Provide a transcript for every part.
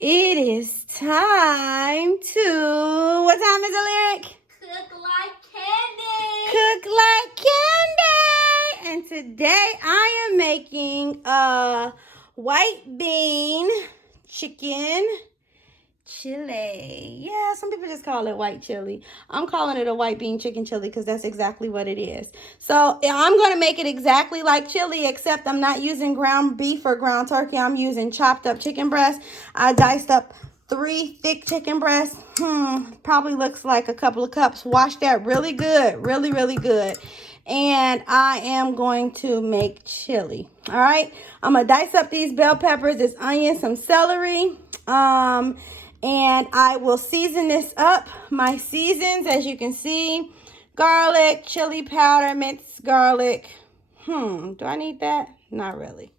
It is time to, what time is it, Lyric? Cook like candy. Cook like candy. And today I am making a white bean chicken chili. Yeah, some people just call it white chili. I'm calling it a white bean chicken chili because that's exactly what it is. So I'm going to make it exactly like chili, except I'm not using ground beef or ground turkey. I'm using chopped up chicken breast. I diced up 3 thick chicken breasts. Probably looks like a couple of cups. Wash that really good. Really, really good. And I am going to make chili. All right. I'm going to dice up these bell peppers, this onion, some celery. And I will season this up. My seasons, as you can see, garlic, chili powder, minced garlic. Do I need that? Not really.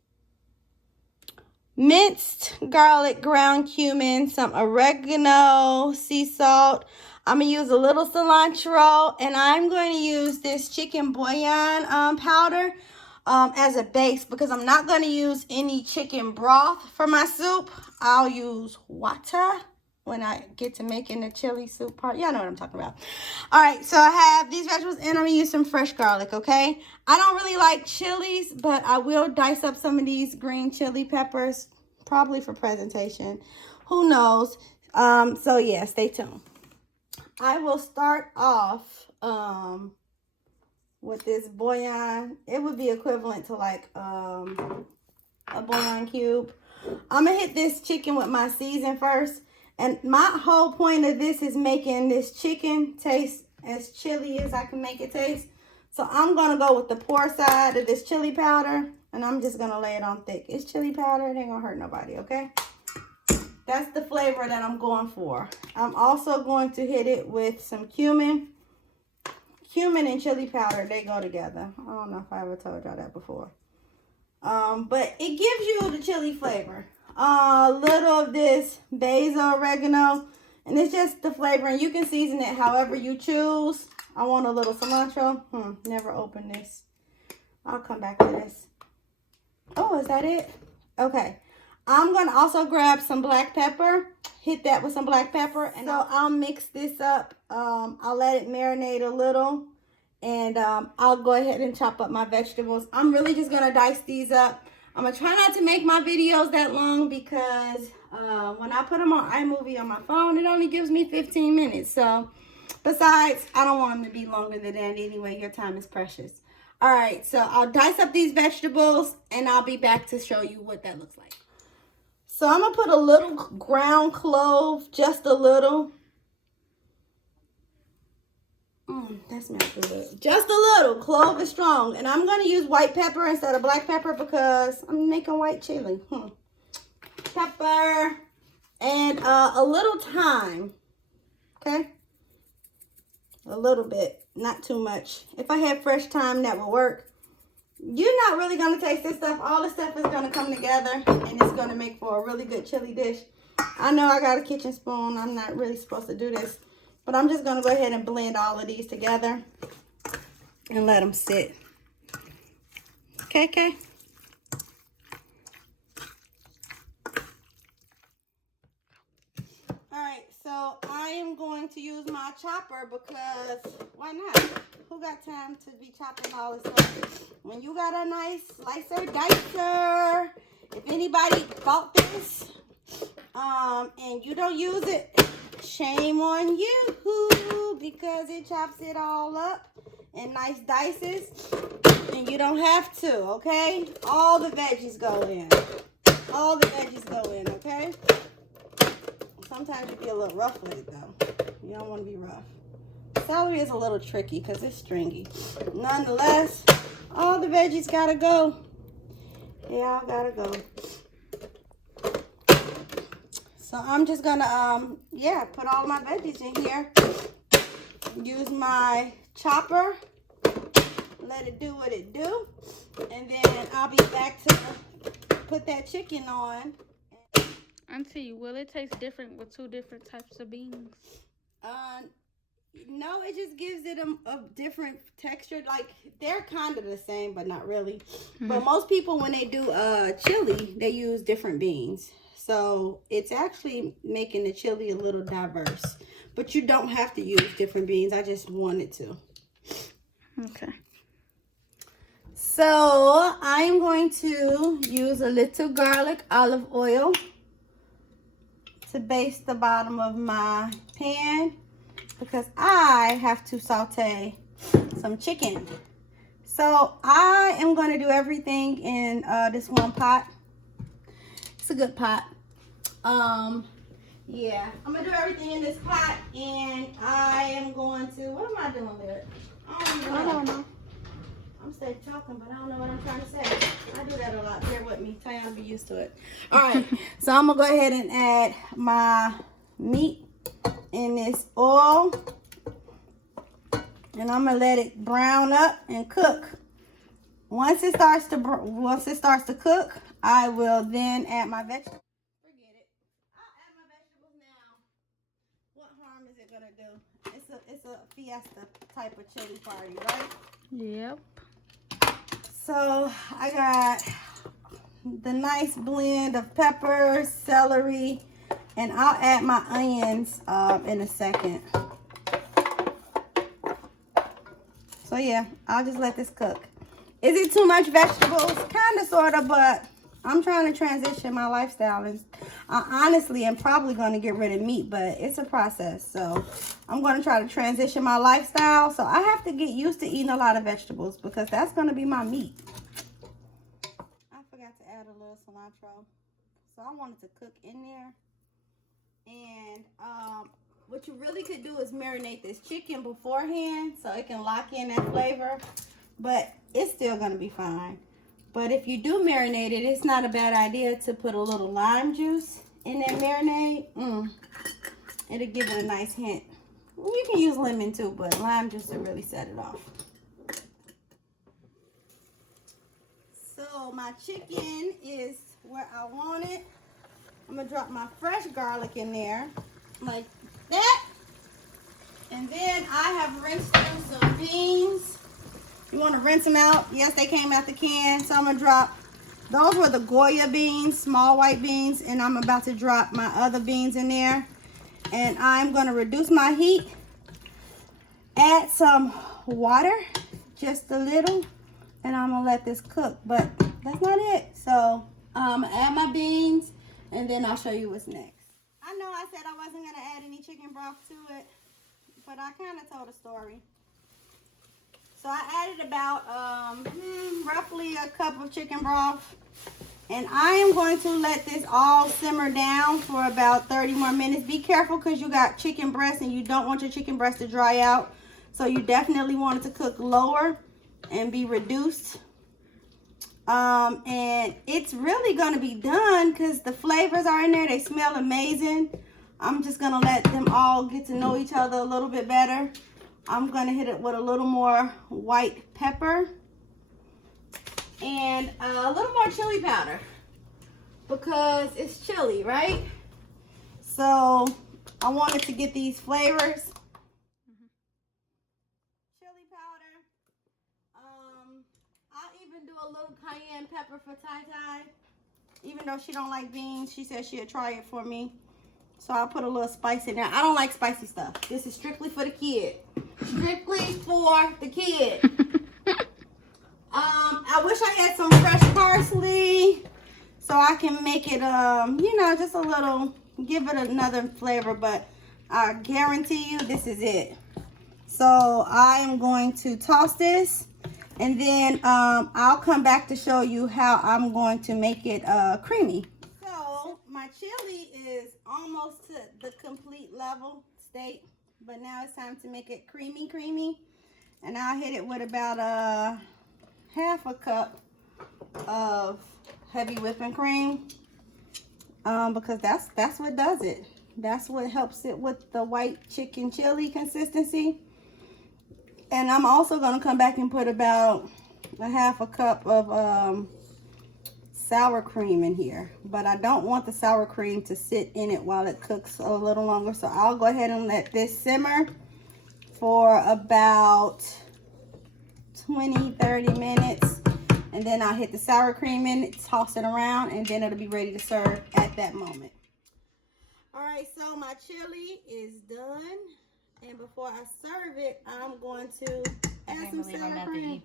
Minced garlic, ground cumin, some oregano, sea salt. I'm going to use a little cilantro, and I'm going to use this chicken bouillon powder as a base because I'm not going to use any chicken broth for my soup. I'll use water when I get to making the chili soup part. Y'all know what I'm talking about. All right, so I have these vegetables, and I'm going to use some fresh garlic, okay? I don't really like chilies, but I will dice up some of these green chili peppers, probably for presentation. Who knows? So, yeah, stay tuned. I will start off with this bouillon. It would be equivalent to like a bouillon cube. I'm going to hit this chicken with my season first. And my whole point of this is making this chicken taste as chili as I can make it taste. So I'm going to go with the pour side of this chili powder. And I'm just going to lay it on thick. It's chili powder. It ain't going to hurt nobody, okay? That's the flavor that I'm going for. I'm also going to hit it with some cumin. Cumin and chili powder, they go together. I don't know if I ever told y'all that before. But it gives you the chili flavor. A little of this basil, oregano, and it's just the flavor. And you can season it however you choose. I want a little cilantro. Never opened this. I'll come back to this. Oh, is that it? Okay. I'm going to also grab some black pepper. Hit that with some black pepper. And so I'll mix this up. I'll let it marinate a little. And I'll go ahead and chop up my vegetables. I'm really just going to dice these up. I'm going to try not to make my videos that long because when I put them on iMovie on my phone, it only gives me 15 minutes. So, besides, I don't want them to be longer than that anyway. Your time is precious. All right, so I'll dice up these vegetables, and I'll be back to show you what that looks like. So, I'm going to put a little ground clove, just a little. That smells good. Just a little. Clove is strong. And I'm going to use white pepper instead of black pepper because I'm making white chili. Pepper. And a little thyme. Okay? A little bit. Not too much. If I had fresh thyme, that would work. You're not really going to taste this stuff. All the stuff is going to come together. And it's going to make for a really good chili dish. I know I got a kitchen spoon. I'm not really supposed to do this. But I'm just going to go ahead and blend all of these together and let them sit. Okay. All right, so I am going to use my chopper because why not? Who got time to be chopping all this stuff? When you got a nice slicer dicer, if anybody bought this and you don't use it, shame on you because it chops it all up in nice dices and you don't have to, okay? All the veggies go in. All the veggies go in, okay? Sometimes you be a little rough with it though. You don't want to be rough. Celery is a little tricky because it's stringy. Nonetheless, all the veggies gotta go. They all gotta go. So I'm just gonna, put all my veggies in here. Use my chopper. Let it do what it do. And then I'll be back to put that chicken on. Auntie, will it taste different with 2 different types of beans? No, it just gives it a different texture. Like, they're kind of the same, but not really. But most people, when they do chili, they use different beans. So it's actually making the chili a little diverse. But you don't have to use different beans. I just wanted to. Okay. So I'm going to use a little garlic olive oil to baste the bottom of my pan because I have to saute some chicken. So I am going to do everything in this one pot. It's a good pot. Yeah, I'm gonna do everything in this pot, and I am going to. What am I doing with it? I don't know. I'm still talking, but I don't know what I'm trying to say. I do that a lot. Bear with me. Tell y'all to be used to it. All right, so I'm gonna go ahead and add my meat in this oil, and I'm gonna let it brown up and cook. Once it starts to cook, I will then add my vegetables. Forget it. I'll add my vegetables now. What harm is it gonna do? It's a fiesta type of chili party, right? Yep. So I got the nice blend of peppers, celery, and I'll add my onions in a second. So yeah, I'll just let this cook. Is it too much vegetables? Kind of, sort of, but I'm trying to transition my lifestyle. And I honestly am probably going to get rid of meat, but it's a process. So I'm going to try to transition my lifestyle. So I have to get used to eating a lot of vegetables because that's going to be my meat. I forgot to add a little cilantro. So I wanted to cook in there. And what you really could do is marinate this chicken beforehand so it can lock in that flavor. But it's still going to be fine. But if you do marinate it, it's not a bad idea to put a little lime juice in that marinade. It'll give it a nice hint. You can use lemon too, but lime juice will really set it off. So my chicken is where I want it. I'm going to drop my fresh garlic in there like that. And then I have rinsed in some beans. You want to rinse them out? Yes, they came out the can. So I'm going to drop, those were the Goya beans, small white beans. And I'm about to drop my other beans in there. And I'm going to reduce my heat. Add some water, just a little. And I'm going to let this cook. But that's not it. So I'm going to add my beans. And then I'll show you what's next. I know I said I wasn't going to add any chicken broth to it. But I kind of told a story. So I added about roughly a cup of chicken broth. And I am going to let this all simmer down for about 30 more minutes. Be careful because you got chicken breast and you don't want your chicken breast to dry out. So you definitely want it to cook lower and be reduced. And it's really going to be done because the flavors are in there. They smell amazing. I'm just going to let them all get to know each other a little bit better. I'm going to hit it with a little more white pepper and a little more chili powder because it's chili, right? So I wanted to get these flavors. Chili powder. I'll even do a little cayenne pepper for Tai. Even though she don't like beans, she said she'll try it for me. So I'll put a little spice in there. I don't like spicy stuff. This is strictly for the kid. Strictly for the kid. I wish I had some fresh parsley so I can make it, you know, just a little, give it another flavor. But I guarantee you this is it. So I am going to toss this. And then I'll come back to show you how I'm going to make it creamy. So my chili is almost to the complete level state. But now it's time to make it creamy. And I'll hit it with about half a cup of heavy whipping cream. Because that's what does it. That's what helps it with the white chicken chili consistency. And I'm also going to come back and put about a half a cup of sour cream in here. But I don't want the sour cream to sit in it while it cooks a little longer. So I'll go ahead and let this simmer for about 20-30 minutes. And then I'll hit the sour cream in it, toss it around, and then it'll be ready to serve at at that moment. All right, so my chili is done. And before I serve it, I'm going to add some sour cream.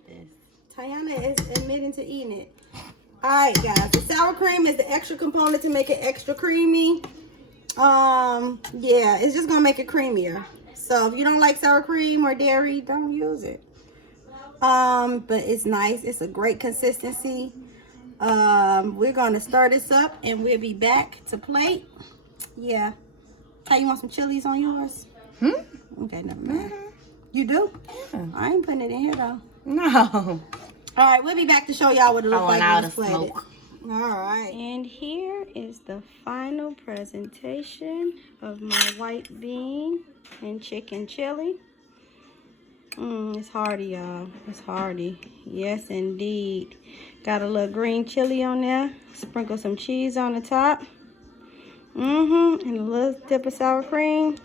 Tiana is admitting to eating it. All right, guys. The sour cream is the extra component to make it extra creamy. Yeah, it's just gonna make it creamier. So if you don't like sour cream or dairy, don't use it. But it's nice. It's a great consistency. We're gonna stir this up and we'll be back to plate. Yeah. Hey, you want some chilies on yours? Okay, never mind. You do? Yeah. I ain't putting it in here though. No. All right, we'll be back to show y'all what it looks like when it's plated. All right. And here is the final presentation of my white bean and chicken chili. It's hearty, y'all. It's hearty. Yes, indeed. Got a little green chili on there. Sprinkle some cheese on the top. And a little dip of sour cream.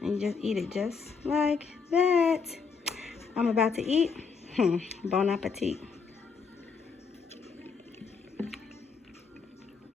And you just eat it just like that. I'm about to eat. Bon appetit.